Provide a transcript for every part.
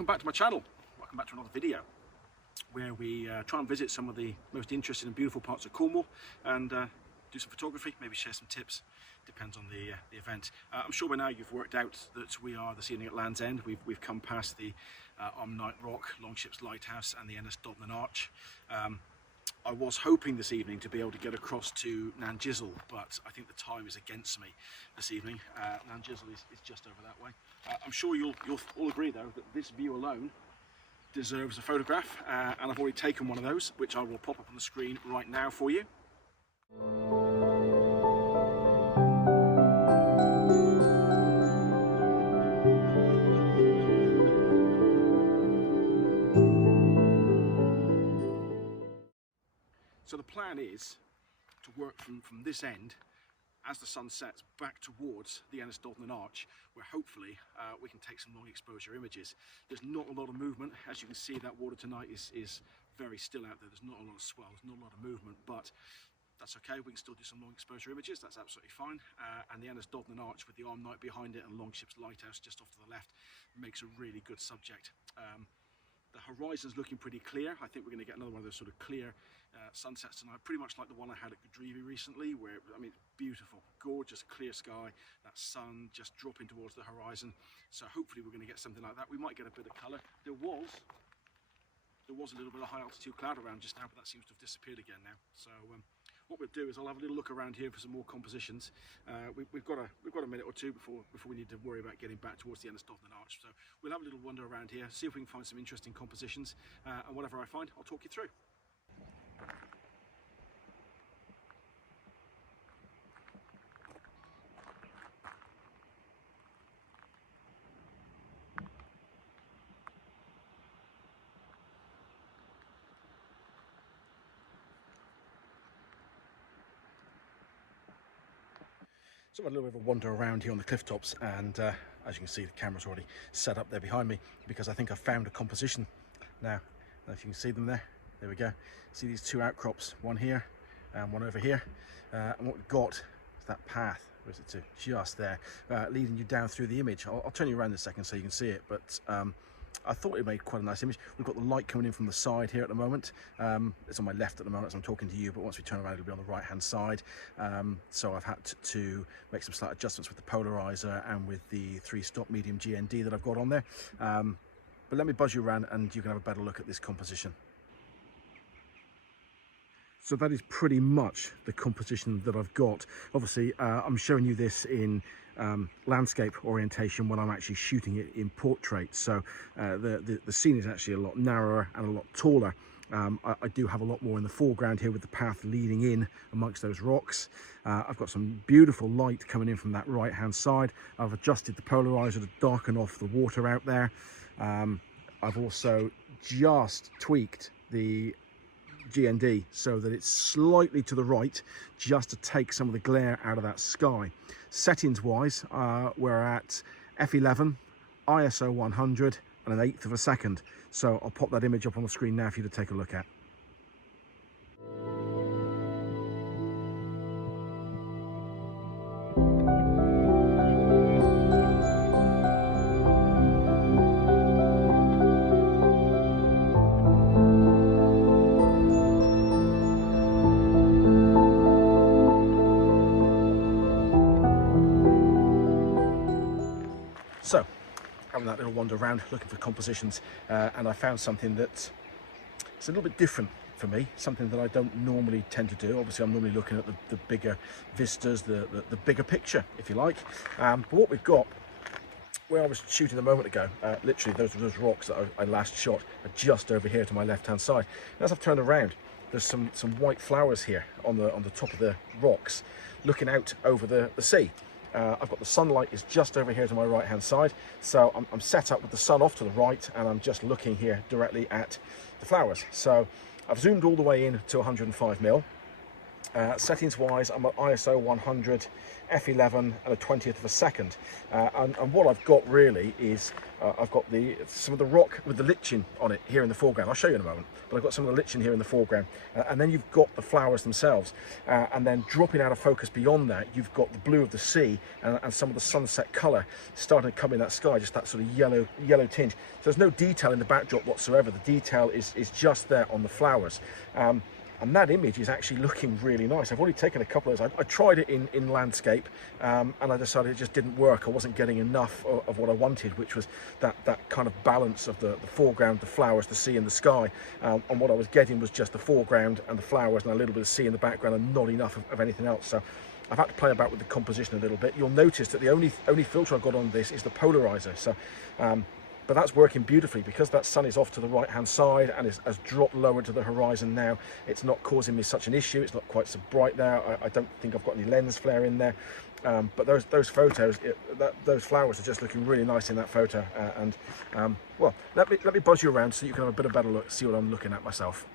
Welcome back to my channel. Welcome back to another video where we try and visit some of the most interesting and beautiful parts of Cornwall and do some photography, maybe share some tips, depends on the event. I'm sure by now you've worked out that we are this evening at Land's End. We've come past the Night Rock, Longships Lighthouse and the adorned Arch. I was hoping this evening to be able to get across to Nanjizzle, but I think the time is against me this evening. Nanjizzle is just over that way. I'm sure you'll all agree though that this view alone deserves a photograph, and I've already taken one of those, which I will pop up on the screen right now for you. So the plan is to work from this end as the sun sets back towards the adorned Arch, where hopefully we can take some long exposure images. There's not a lot of movement. As you can see, that water tonight is very still out there. There's not a lot of swell, there's not a lot of movement, but that's okay. We can still do some long exposure images. That's absolutely fine. And the adorned Arch with the Arm Night behind it and Longships Lighthouse just off to the left makes a really good subject. The horizon's looking pretty clear. I think we're going to get another one of those sort of clear sunsets tonight, pretty much like the one I had at Godrevy recently, where, I mean, it's beautiful, gorgeous, clear sky, that sun just dropping towards the horizon. So hopefully we're going to get something like that. We might get a bit of colour. There was a little bit of high altitude cloud around just now, but that seems to have disappeared again now. So what we'll do is I'll have a little look around here for some more compositions. We've got a minute or two before we need to worry about getting back towards the adorned Arch. So we'll have a little wander around here, see if we can find some interesting compositions, and whatever I find, I'll talk you through. So I had a little bit of a wander around here on the cliff tops, and as you can see, the camera's already set up there behind me because I think I've found a composition. Now, if you can see them there we go. See these two outcrops, one here and one over here, and what we've got is that path, where is it to? Just there, leading you down through the image. I'll turn you around in a second so you can see it, but I thought it made quite a nice image. We've got the light coming in from the side here at the moment. It's on my left at the moment as I'm talking to you, but once we turn around it'll be on the right hand side. So I've had to make some slight adjustments with the polarizer and with the 3-stop medium GND that I've got on there. But let me buzz you around and you can have a better look at this composition. So that is pretty much the composition that I've got. Obviously, I'm showing you this in landscape orientation when I'm actually shooting it in portrait. So the scene is actually a lot narrower and a lot taller. I do have a lot more in the foreground here with the path leading in amongst those rocks. I've got some beautiful light coming in from that right hand side. I've adjusted the polarizer to darken off the water out there. I've also just tweaked the GND so that it's slightly to the right, just to take some of the glare out of that sky. Settings wise, we're at f11, ISO 100 and 1/8 of a second. So I'll pop that image up on the screen now for you to take a look at. So, having that little wander around looking for compositions, and I found something that's a little bit different for me, something that I don't normally tend to do. Obviously I'm normally looking at the bigger vistas, the bigger picture, if you like. But what we've got, where I was shooting a moment ago, literally those rocks that I last shot are just over here to my left hand side. And as I've turned around, there's some white flowers here on the top of the rocks looking out over the sea. I've got the sunlight is just over here to my right hand side, so I'm set up with the sun off to the right and I'm just looking here directly at the flowers. So I've zoomed all the way in to 105mm, Settings wise, I'm at ISO 100, f11 and a 20th of a second, and what I've got really is I've got some of the rock with the lichen on it here in the foreground. I'll show you in a moment, but I've got some of the lichen here in the foreground, and then you've got the flowers themselves, and then dropping out of focus beyond that, you've got the blue of the sea and some of the sunset colour starting to come in that sky, just that sort of yellow tinge. So there's no detail in the backdrop whatsoever. The detail is just there on the flowers. And that image is actually looking really nice. I've already taken a couple of those. I tried it in landscape, and I decided it just didn't work. I wasn't getting enough of what I wanted, which was that kind of balance of the foreground, the flowers, the sea and the sky. And what I was getting was just the foreground and the flowers and a little bit of sea in the background and not enough of anything else. So I've had to play about with the composition a little bit. You'll notice that the only filter I've got on this is the polarizer. So, but that's working beautifully because that sun is off to the right hand side and has dropped lower to the horizon now. It's not causing me such an issue. It's not quite so bright there. I don't think I've got any lens flare in there. But those photos, those flowers are just looking really nice in that photo. Well, let me buzz you around so you can have a bit of a better look, see what I'm looking at myself.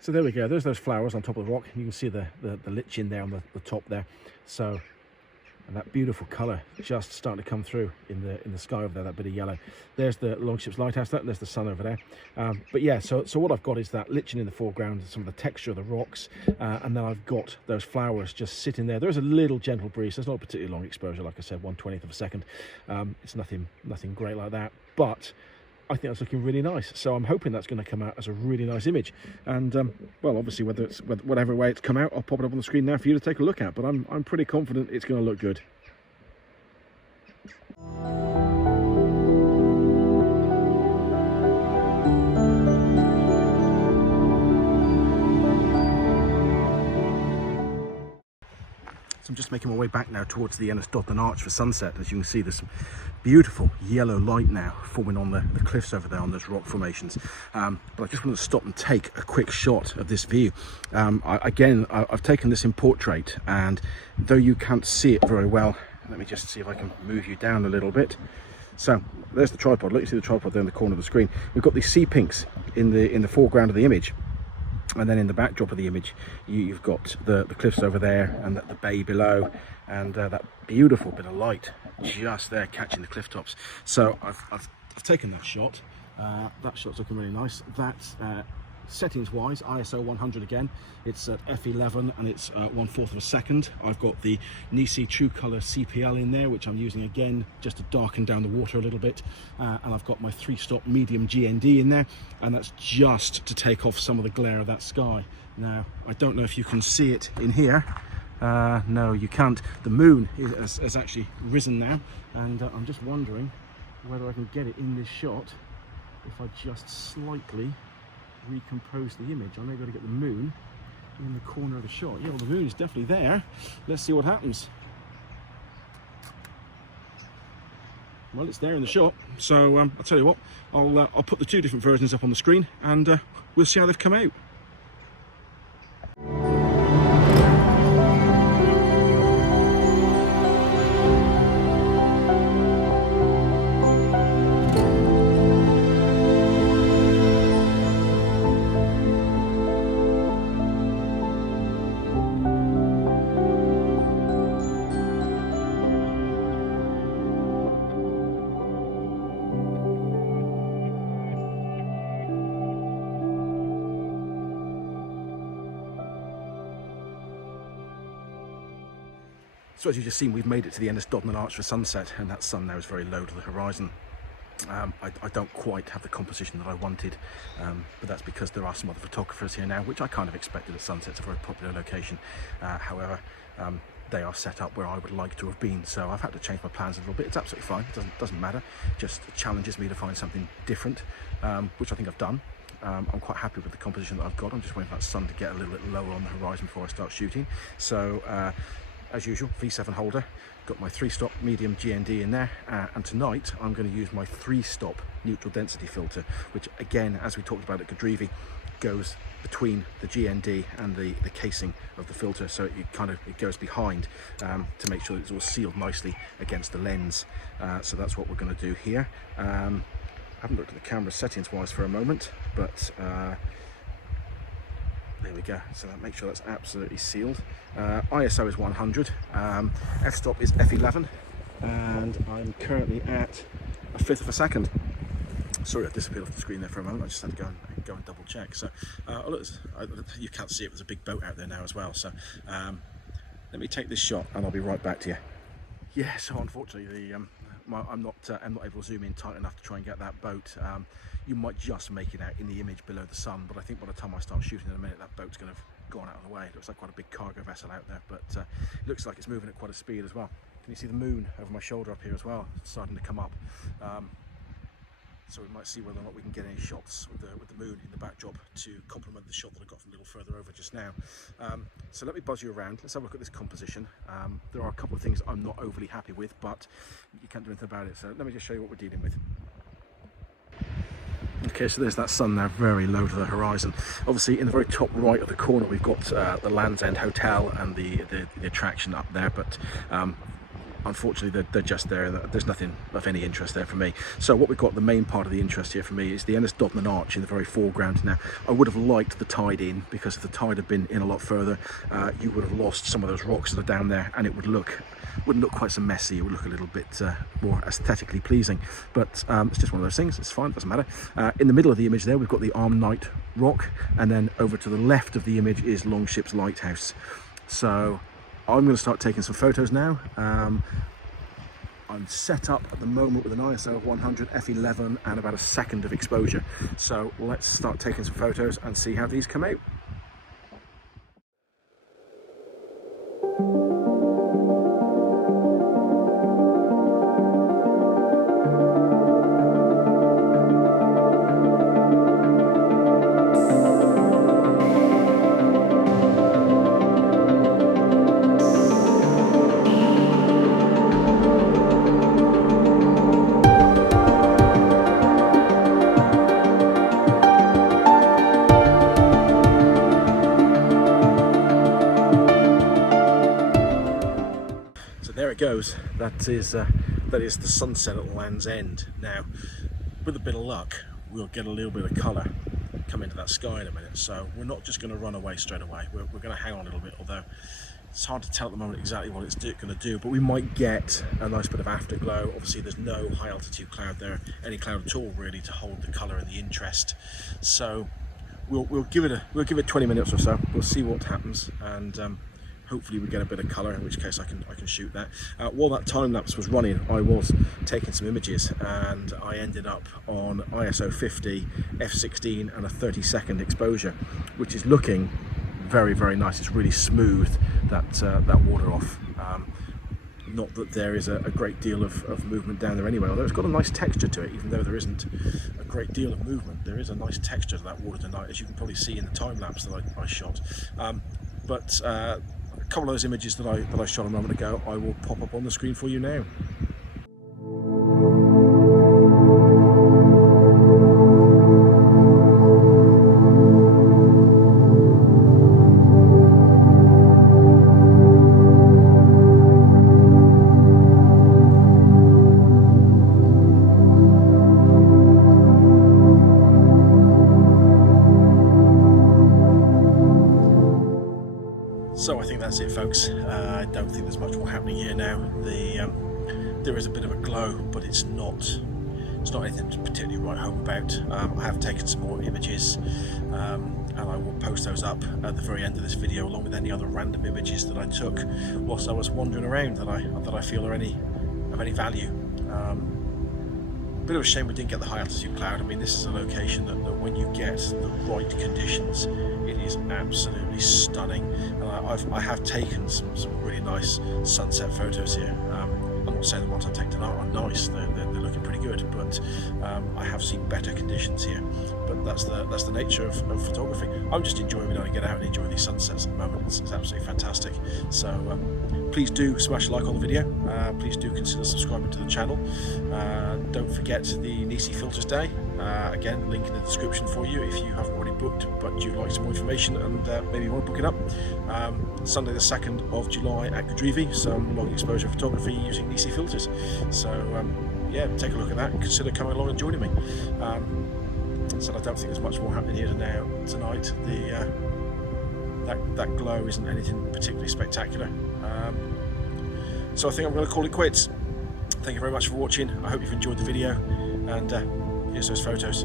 So there we go. There's those flowers on top of the rock. You can see the lichen there on the top there. So. And that beautiful colour just starting to come through in the sky over there, that bit of yellow. There's the Longship's Lighthouse, there's the sun over there. But yeah, so what I've got is that lichen in the foreground, some of the texture of the rocks, and then I've got those flowers just sitting there. There's a little gentle breeze. There's not a particularly long exposure, like I said, 1/20th of a second. It's nothing great like that, but I think that's looking really nice. So I'm hoping that's going to come out as a really nice image. And well, obviously, whatever way it's come out, I'll pop it up on the screen now for you to take a look at. But I'm pretty confident it's going to look good. I'm just making my way back now towards the Adorned Arch for sunset. As you can see, there's some beautiful yellow light now forming on the cliffs over there on those rock formations. But I just want to stop and take a quick shot of this view. I've taken this in portrait, and though you can't see it very well, let me just see if I can move you down a little bit. So there's the tripod. Look, you see the tripod there in the corner of the screen. We've got these sea pinks in the foreground of the image. And then in the backdrop of the image, you've got the cliffs over there and the bay below, and that beautiful bit of light just there catching the cliff tops. So I've taken that shot. That shot's looking really nice. That's settings wise, ISO 100 again. It's at f11 and it's 1/4 of a second. I've got the Nisi True Color CPL in there, which I'm using again just to darken down the water a little bit. And I've got my 3-stop medium GND in there, and that's just to take off some of the glare of that sky. Now, I don't know if you can see it in here. No, you can't. The moon has actually risen now, and I'm just wondering whether I can get it in this shot if I just slightly recompose the image. I may be able to get the moon in the corner of the shot. Yeah, well, the moon is definitely there. Let's see what happens. Well, it's there in the shot. So I'll tell you what, I'll put the two different versions up on the screen, and we'll see how they've come out. So as you've just seen, we've made it to the Adorned Arch for sunset, and that sun now is very low to the horizon. I don't quite have the composition that I wanted, but that's because there are some other photographers here now, which I kind of expected at sunset. It's a very popular location. However, they are set up where I would like to have been, so I've had to change my plans a little bit. It's absolutely fine, it doesn't matter. Just challenges me to find something different, which I think I've done. I'm quite happy with the composition that I've got. I'm just waiting for that sun to get a little bit lower on the horizon before I start shooting. So as usual, V7 holder, got my 3-stop medium GND in there, and tonight I'm going to use my 3-stop neutral density filter, which again, as we talked about at Godrevi, goes between the GND and the casing of the filter, so it goes behind to make sure that it's all sealed nicely against the lens. So that's what we're going to do here. I haven't looked at the camera settings wise for a moment, but There we go. So that make sure that's absolutely sealed. ISO is 100, f-stop is f11, and I'm currently at a fifth of a second. Sorry, I disappeared off the screen there for a moment. I just had to go and double check. So look, you can't see it. There's a big boat out there now as well. So let me take this shot, and I'll be right back to you. Yeah. So unfortunately, I'm not able to zoom in tight enough to try and get that boat. You might just make it out in the image below the sun, but I think by the time I start shooting in a minute, that boat's going to have gone out of the way. It looks like quite a big cargo vessel out there, but it looks like it's moving at quite a speed as well. Can you see the moon over my shoulder up here as well? It's starting to come up. So we might see whether or not we can get any shots with the moon in the backdrop to complement the shot that I got from a little further over just now. So let me buzz you around. Let's have a look at this composition. There are a couple of things I'm not overly happy with, but you can't do anything about it. So let me just show you what we're dealing with. Okay, so there's that sun now, very low to the horizon. Obviously, in the very top right of the corner, we've got the Land's End Hotel and the attraction up there, but unfortunately they're just there. There's nothing of any interest there for me. So what we've got, the main part of the interest here for me, is the Ennisdothan Arch in the very foreground. Now, I would have liked the tide in, because if the tide had been in a lot further, you would have lost some of those rocks that are down there, and it wouldn't look quite so messy. It would look a little bit more aesthetically pleasing, but it's just one of those things. It's fine, doesn't matter. In the middle of the image there, we've got the Arm Knight rock, and then over to the left of the image is Longship's Lighthouse. So I'm going to start taking some photos now. I'm set up at the moment with an ISO of 100, f11, and about a second of exposure. So let's start taking some photos and see how these come out. There it goes. That is the sunset at Land's End. Now, with a bit of luck, we'll get a little bit of colour come into that sky in a minute. So we're not just going to run away straight away. We're going to hang on a little bit, although it's hard to tell at the moment exactly what it's going to do. But we might get a nice bit of afterglow. Obviously, there's no high altitude cloud there, any cloud at all really, to hold the colour and the interest. So we'll give it 20 minutes or so. We'll see what happens, and hopefully we get a bit of colour, in which case I can shoot that. While that time lapse was running, I was taking some images, and I ended up on ISO 50, f16, and a 30-second exposure, which is looking very, very nice. It's really smoothed that water off. Not that there is a great deal of movement down there anyway, although it's got a nice texture to it. Even though there isn't a great deal of movement, there is a nice texture to that water tonight, as you can probably see in the time lapse that I shot. But a couple of those images that I shot a moment ago, I will pop up on the screen for you now. So I think that's it, folks. I don't think there's much more happening here now. There is a bit of a glow, but it's not anything to particularly write home about. I have taken some more images, and I will post those up at the very end of this video, along with any other random images that I took whilst I was wandering around that I feel are of any value. Bit of a shame we didn't get the high altitude cloud. I mean, this is a location that when you get the right conditions, it is absolutely stunning. And I have taken some really nice sunset photos here. I'm not saying the ones I've taken tonight are nice, they're looking pretty good, but I have seen better conditions here. But that's the nature of photography. I'm just enjoying being able to get out and enjoy these sunsets at the moment. It's absolutely fantastic. So please do smash a like on the video. Please do consider subscribing to the channel. Don't forget the Nisi Filters Day. Again, link in the description for you if you haven't already booked, but you'd like some more information and maybe you want to book it up. Sunday the 2nd of July at Godrevy, some long exposure photography using Nisi filters. So yeah, take a look at that and consider coming along and joining me. So I don't think there's much more happening here tonight. that glow isn't anything particularly spectacular. So I think I'm going to call it quits. Thank you very much for watching. I hope you've enjoyed the video, and here's those photos.